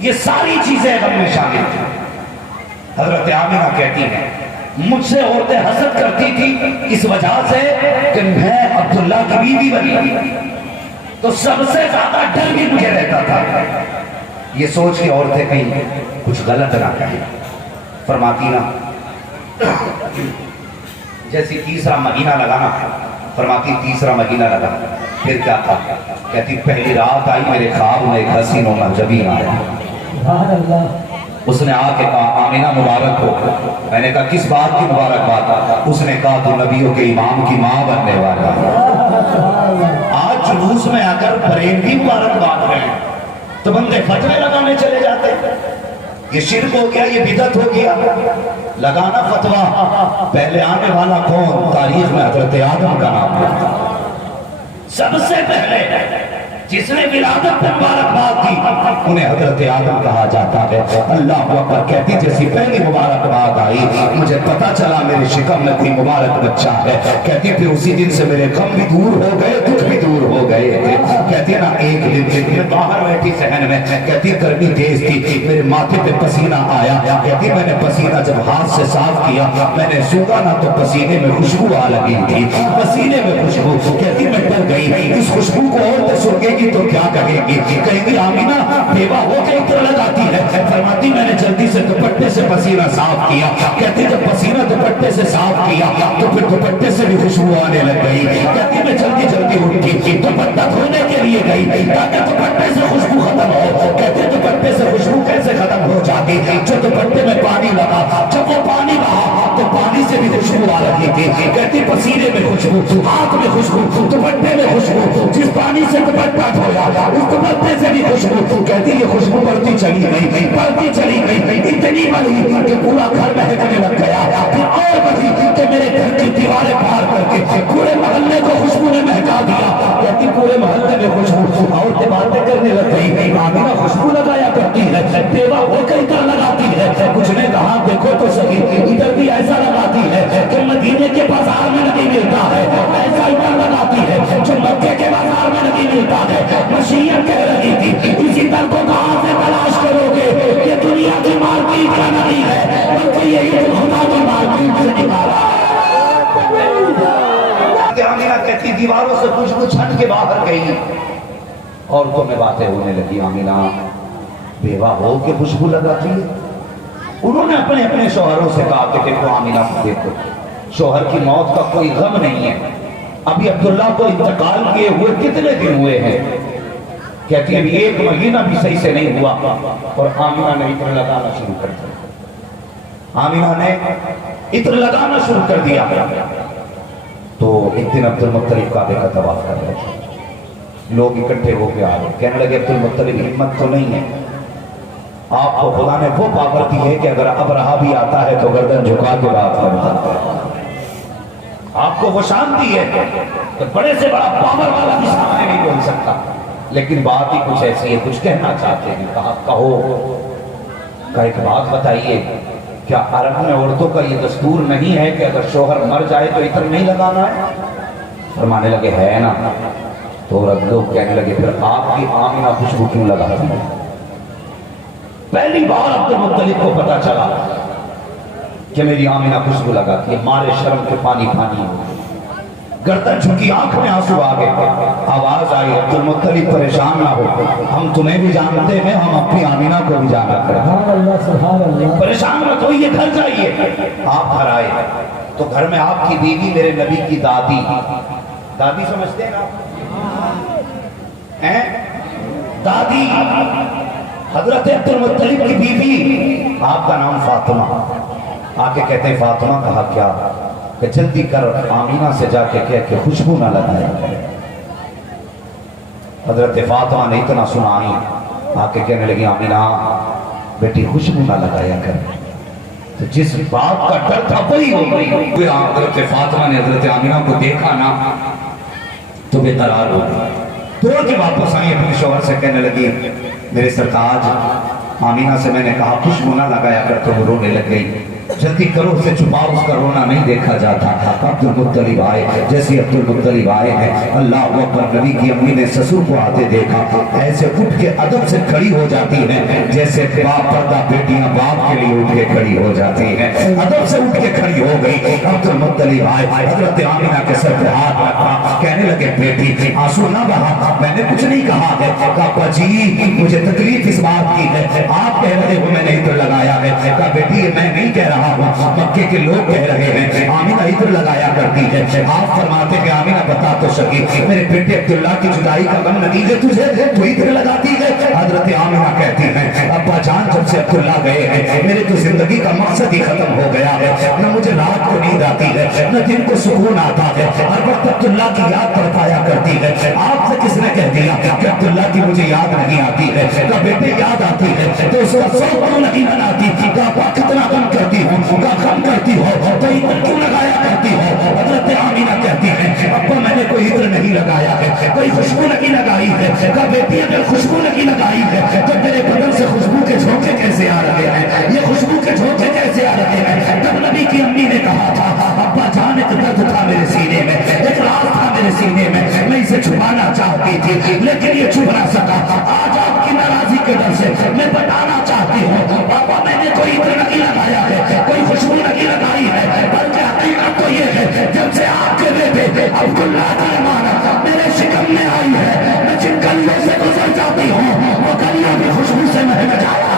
یہ ساری چیزیں غم میں شامل تھیں۔ حضرت آمینہ کہتی ہیں مجھ سے عورتیں حسد کرتی تھی اس وجہ سے کہ میں عبداللہ کی بیوی بنی، تو سب سے زیادہ ڈر بھی مجھے رہتا تھا یہ سوچ کے عورتیں کہیں کچھ غلط نہ کہیں۔ فرماتی نا جیسے تیسرا مہینہ لگانا، فرماتی تیسرا مہینہ لگا، پھر کیا تھا؟ کہتی پہلی رات آئی میرے خواب میں ایک حسین و منجبین آیا، اس نے آ کے کہا آمینہ مبارک ہو۔ میں نے کہا کس بات کی مبارک بات؟ اس نے کہا تو نبیوں کے امام کی ماں بننے والا ہے۔ آج جلوس میں آ کر پریم بھی مبارک بات رہے ہیں تو بندے فتوے لگانے چلے جاتے ہیں، یہ شرک ہو گیا، یہ بدعت ہو گیا لگانا فتویٰ۔ پہلے آنے والا کون؟ تاریخ میں حضرت آدم کا نام ہے، سب سے پہلے جس نے ولادت پر مبارکباد کی انہیں حضرت آدم کہا جاتا ہے۔ اللہ اکبر کہتی جیسی پہلی مبارکباد آئی مجھے پتا چلا میرے شکم میں کوئی مبارک بچہ ہے، کہتی پھر اسی دن سے میرے غم بھی دور ہو گئے، دکھ بھی دور ہو گئے تھے۔ کہتی نا ایک دن میں باہر بیٹھی صحن میں، کہتی گرمی تیز تھی، میرے ماتھے پہ پسینہ آیا، کہتی میں نے پسینہ جب ہاتھ سے صاف کیا میں نے سوگا نہ تو پسینے میں خوشبو آ لگی تھی، پسینے میں خوشبو، کہتی میں ڈر گئی اس خوشبو کو عورتیں سنگے گی تو کیا کہیں گی، کہیں گی آمینہ بیوہ ہو کے اتر لگاتی ہے۔ فرماتی میں نے جلدی سے دوپٹے سے پسینہ صاف کیا، کہتی جب پسینہ دوپٹے سے صاف کیا تو پھر دوپٹے سے بھی خوشبو آنے لگ گئی، کہتی میں جلدی جلدی اٹھی دوپٹہ دھونے کے لیے گئی تاکہ دوپٹے سے خوشبو ختم ہو، کہتی دوپٹے سے خوشبو کیسے ختم ہو جاتی، جو دوپٹے میں پانی لگا جب وہ پانی بہا تو پانی سے بھی خوشبو آ رہی تھی، کہتی پسینے میں خوشبو، ہاتھ میں خوشبو، دوپٹے میں خوشبو، جس پانی سے دوپٹہ دھویا اس دوپٹے سے بھی خوشبو، کہتی یہ خوشبو بڑھتی چلی گئی بڑھتی چلی گئی، اتنی بڑھی کہ پورا گھر مہکنے لگ گیا، پھر اور بڑھی کہ میرے گھر کی دیواریں پار کر کے پورے محلے کو خوشبو نے مہکا دیا، کہتی پورے محلے میں خوشبو، عورتیں باتیں کرنے لگ گئی آمینہ خوشبو لگایا کرتی ہے، بیوہ ہو کر ادھر لگاتی ہے، کچھ نے کہا دیکھو تو صحیح ادھر بھی ایسا لگاتی ہے کہ مدینے کے بازار میں نہیں ملتا ہے، ایسا ادھر لگاتی ہے جو مکے کے بازار میں نہیں ملتا ہے۔ مشیت کہہ رہی تھی اسی در کو کہاں سے تلاش کرو گے، یہ دنیا کی مارکیٹ کا نہیں ہے بلکہ یہ خدا کی مارکیٹ سے نکالا ہے۔ آمینہ کہتی دیواروں سے خوشبو چھن کے باہر گئی، عورتوں میں باتیں ہونے لگی آمینہ بیوہ ہو کے خوشبو لگاتی ہے۔ انہوں نے اپنے اپنے شوہروں سے کہا کہ دیکھو آمینہ دیکھو شوہر کی موت کا کوئی غم نہیں ہے، ابھی عبداللہ کو انتقال کیے ہوئے کتنے دن ہوئے ہیں، کہتی ابھی ایک مہینہ بھی صحیح سے نہیں ہوا، اور آمینہ نے عطر لگانا شروع کر دیا، آمینہ نے عطر لگانا شروع کر دیا۔ تو ایک دن عبدالمطلب کعبے کا طواف کر رہے تھے، لوگ اکٹھے ہو کے آ گئے، کہنے لگے عبدالمطلب ہمت تو نہیں ہے، آپ کو خدا نے وہ پاور دی ہے کہ اگر ابرہہ بھی آتا ہے تو گردن جھکا کے بات کرتا ہے، آپ کو وہ شان دی ہے کہ بڑے سے بڑا پاور والا بھی سامنے نہیں بول سکتا، لیکن بات ہی کچھ ایسی ہے، کچھ کہنا چاہتے ہیں، کہا کہو، کا ایک بات بتائیے کیا عرب میں عورتوں کا یہ دستور نہیں ہے کہ اگر شوہر مر جائے تو عطر نہیں لگانا ہے؟ فرمانے لگے ہے نا، تو لوگ کہنے لگے پھر آپ کی آمینہ خوشبو کیوں لگاتی ہے؟ پہلی بار عبدالمطلب کو پتا چلا کہ میری آمینہ خوشبو لگاتی ہے، مارے شرم کے پانی پانی ہو گئی، گردن جھکی آنکھ میں آنسو آ گئے، آواز آئی عبدالمطلب پریشان نہ ہو، ہم تمہیں بھی جانتے ہیں، ہم اپنی آمینہ کو بھی جانا کریں، پریشان مت ہوئیے گھر جائیے۔ آپ گھر آئے تو گھر میں آپ کی بیوی میرے نبی کی دادی، دادی سمجھتے ہیں آپ دادی حضرت عبدالمطلب کی بیوی، آپ کا نام فاطمہ، آکے کہتے ہیں فاطمہ کہا کیا، کہ جلدی کر آمینہ سے جا کے کہہ کہ خوشبو نہ لگایا کرے۔ حضرت فاطمہ نے اتنا سنائی، آکے کہنے لگی آمینہ بیٹی خوشبو نہ لگایا کرے، تو جس بات کا ڈر تھا وہی ہو گئی۔ حضرت فاطمہ نے حضرت آمینہ کو دیکھا نا تو بے قرار ہو گئی، توڑ کے واپس آئی، اپنے شوہر سے کہنے لگی میرے سرتاج آمینہ سے میں نے کہا خوشبو نہ لگایا کر، تو وہ رونے لگ گئی، जल्दी करो उसे छुपाओ, उसका रोना नहीं देखा जाता। अब्दुल मुत्तलिब आए, जैसे अब्दुल मुत्तलिब आए हैं, अल्लाह अकबर, नबी की अम्मी ने ससुर को आते देखा, ऐसे उठ के अदब से खड़ी हो जाती हैं, जैसे बाप पर्दा बेटियां बाप के लिए उठ के खड़ी हो जाती हैं। अदब से उठ के खड़ी हो गई। अब्दुल मुत्तलिब आए, हजरत आमिना के सर पे हाथ रखा, कहने लगे बेटी आंसू ना बहा, मैंने कुछ नहीं कहा है। पापा जी मुझे तकलीफ इस बात की है, आप कह रहे हो मैंने इत्र लगाया है। कहा बेटी ये मैं नहीं कह रहा हूँ, मक्के के लोग कह रहे हैं आमिना इत्र लगाया करती है। आप फरमाते हैं आमिना बता तो सकी, मेरे बेटे अब्दुल्ला की जुदाई का गम नतीजे तुझे तो इत्र लगाती है। हजरत आमिना कहती है अब्बा जान जब से अब्दुल्ला गए हैं मेरी तो जिंदगी का मकसद ही खत्म हो गया है, न मुझे रात को नींद आती है न दिन को सुकून आता है, हर वक्त अब्दुल्ला की याद तड़पाया करती है। आपसे किसने कह दिया कि अब्दुल्ला की मुझे याद नहीं आती है? कहा बेटे याद आती है तो उसका सौ क्यों नहीं मनाती? कहा कितना कम करती हूँ, कम करती हो तो इत्र क्यों लगाया करती हो? हजरत आमिना कहती है अब्बा मैंने कोई इत्र नहीं लगाया है, कोई खुशबू नहीं लगाई है। कहा बेटी अगर खुशबू नहीं लगाई है तो तेरे बदन से खुशबू के झोंके कैसे आ रहे हैं? ये खुशबू के झोंके कैसे आ रहे हैं? तब नबी की अम्मी ने कहा था अब्बा जान एक दर्द था मेरे सीने में, एक राज था मेरे सीने में, मैं इसे छुपाना चाहती थी लेकिन ये छुप ना सका। आज आपकी नाराजगी के डर से मैं बताना चाहती हूँ पापा मैंने कोई इत्र नहीं लगाया है, कोई खुशबू नहीं लगाई है, बल्कि हकीकत तो ये है जब से आपके बेटे अब्दुल्ला की अमानत मेरे शिकम में आई है, मैं जिन गलियों से गुजर जाती हूँ वो गलियों की खुशबू से महक जाता है।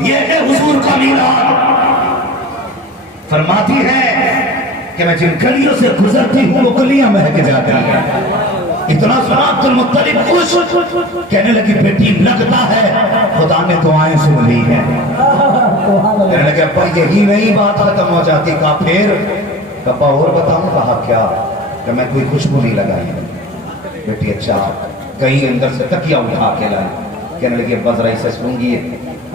ये है हुजूर का मीरान। फरमाती है कि मैं जिन गलियों से गुजरती हूँ वो गलियां महक जाती हैं। इतना सुना अब्दुल मुत्तलिब खुश, कहने लगी बेटी लगता है खुदा ने दुआएं सुन ली है। कहने लगे अब्बा यही नहीं बात खत्म हो जाती। कहा फिर? कहा और बताऊं? कहा क्या? कि मैं कोई खुशबू नहीं लगाई। बेटी अच्छा, कहीं अंदर से तकिया उठा के लाई। कहने लगी अब्बा जरा इसे सूंघिए।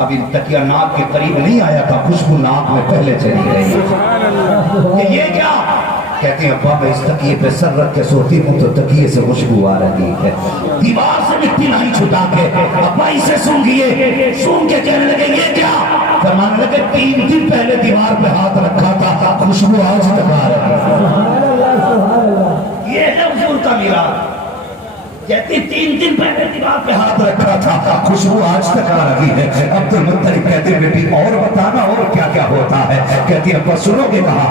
अभी तकिया नाक के करीब नहीं आया था, खुशबू नाक में पहले चली गई। ये क्या? कहते हैं अब्बा मैं इस तकिए पे सर रख के सोती हूँ तो तकिए से खुशबू आ रही है। दीवार से मिट्टी नहीं छुटा के अब्बा इसे सूंघिए। सूंघ के कहने लगे ये क्या? फरमाने लगे 3 दिन पहले दीवार पे हाथ रखा था, खुशबू आज तक आ रही है। ये है हुजूर का मीरान। कहती 3 दिन पहले दीवार पे हाथ रखा था, खुशबू आज तक आ रही है। अब्दुल मुत्तलिब कहते बेटी और बताना और क्या क्या होता है? कहती अब्बा सुनोगे? कहा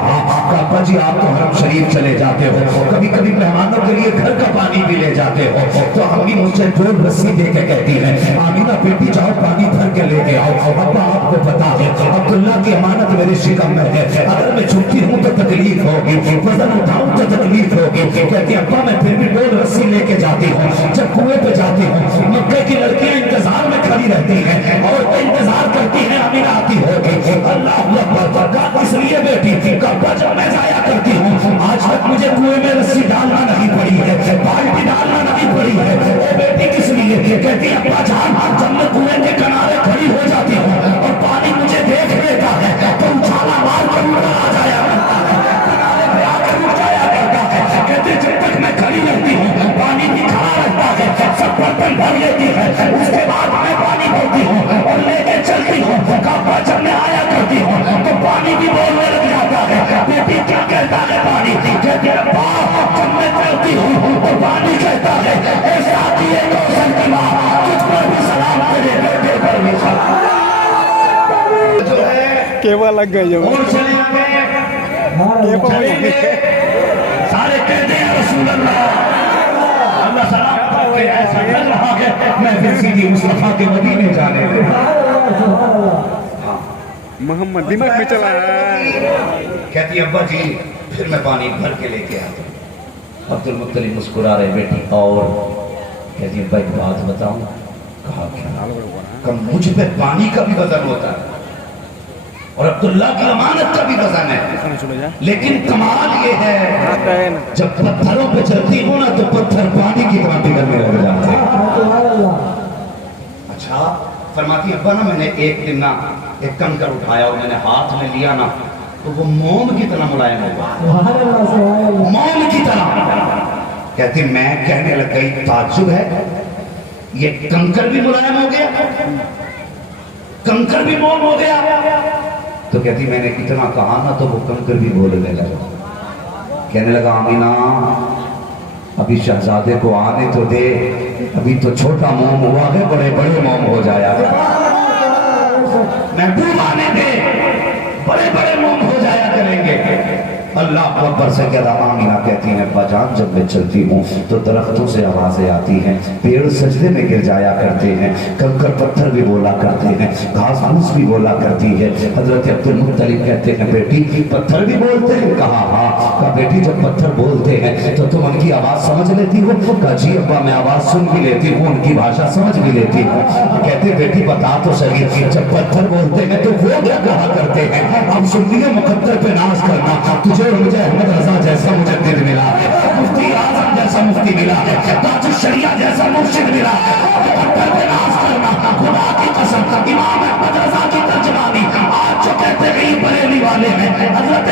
अब्बा जी आप तो हरम शरीफ चले जाते हो, कभी कभी मेहमानों के लिए घर का पानी भी ले जाते हो, तो अम्मी मुझसे 2 रस्सी दे के कहती है आमिना बेटी जाओ पानी भर के लेके आओ। अब्बा आपको पता है अब्दुल्ला की अमानत मेरे शिकम में है, अगर मैं छुपती हूँ तो तकलीफ होगी, वजन उठाऊं तो तकलीफ होगी। कहती अब्बा मैं फिर भी 2 रस्सी लेके जाती हूँ। जब कुएं पे जाती हूँ मक्के की लड़कियां इंतजार में खड़ी रहती हैं और वो इंतजार करती हैं आमिना आती होगी। अल्लाह अकबर। इसलिए बेटी कब्बा जब मैं जाया करती हूँ आज तक मुझे कुएं में रस्सी डालना नहीं पड़ी है, बाल्टी डालना नहीं पड़ी है। वो बेटी किस लिए? कहती अब्बा जान जब मैं कुएं के किनारे खड़ी हो जाती हूँ और पानी मुझे देख लेता है तो उछाला मार कर ऊपर आ जाया करता है, किनारे पे आकर रुक जाया करता है। कहते जब तक मैं खड़ी रहती हूँ पानी भी खड़ा रहता है, सब बर्तन भर लेती है, उसके बाद मैं पानी भरती हूँ और लेके चलती हूँ। कब्बा जब मैं आया करती हूँ तो पानी भी बोलने लग जाता है। बेटी क्या कहता है पानी? कहते अब्बा जब मैं चलती हूँ तो पानी कहता है ऐसा दिए रोशन की माँ तुझ पर भी सलाम, तेरे बेटे पर भी सलाम। जो है केवा लग गई और चले आगे सारे कहते हैं रसूल अल्लाह अल्लाह सलाम करके ऐसा लग रहा है मैं फिर सीधी मुस्तफा के मदीने जाने दे। मोहम्मद दिमाग में चला है। कहती अब्बा जी फिर मैं पानी भर के लेके आता हूँ। अब्दुल मुत्तलिब मुस्कुरा रहे बेटी और कहती अब्बा एक बात बताऊं? कहा क्या? कम मुझ पे पानी का भी वजन होता है और अब्दुल्ला की अमानत का भी वजन है, लेकिन कमाल ये है जब पत्थरों पे चलती हूँ ना तो पत्थर पानी की तरह पिघलने लग जाते हैं। अच्छा फरमाती अब्बा ना मैंने एक दिन ना एक कंकर उठाया और मैंने हाथ में लिया ना तो वो मोम की तरह मुलायम होगा, मोम की तरह। कहती मैं कहने लग गई ताज्जुब है, ये कंकर भी मुलायम हो गया, कंकर भी मोम हो गया। तो कहती मैंने इतना कहा ना तो वो कंकर भी बोलने लगा। कहने लगा आमीना अभी शहजादे को आने तो दे, अभी तो छोटा मोम हुआ है, बड़े बड़े मोम हो जाया, महबूब आने दे, बड़े बड़े मोम हो जाया करेंगे। अल्लाह अकबर से कहता आमीना कहती है अब्बाजान जब मैं चलती हूँ तो दरख्तों से आवाजें आती हैं, पेड़ सजदे में गिर जाया करते हैं, कंकर पत्थर भी बोला करते हैं, घास फूस भी बोला करती है। हजरत अब्दुल मुत्तलिब कहते हैं बेटी पत्थर भी बोलते हैं? कहा हाँ। कहा बेटी जब पत्थर बोलते हैं तो तुम उनकी आवाज समझ लेती हो? कहा जी अब्बा मैं आवाज सुन भी लेती हूँ, उनकी भाषा समझ भी लेती हूँ। कहते बेटी बता तो सही जब पत्थर बोलते हैं तो वो क्या कहा करते हैं? अब सुन्नियों मुकद्दर पे नाज करना, तुझे और मुझे अहमद रजा जैसा मुजद्दिद मिला है, मुफ्ती आजम जैसा मुफ्ती मिला है, ताज शरिया जैसा मुर्शिद मिला है। पत्थर पे नाज करना, खुदा की कसम इमाम अहमद रजा की तर्जमानी आज जो कहते हैं ये बरेली वाले हैं, हजरत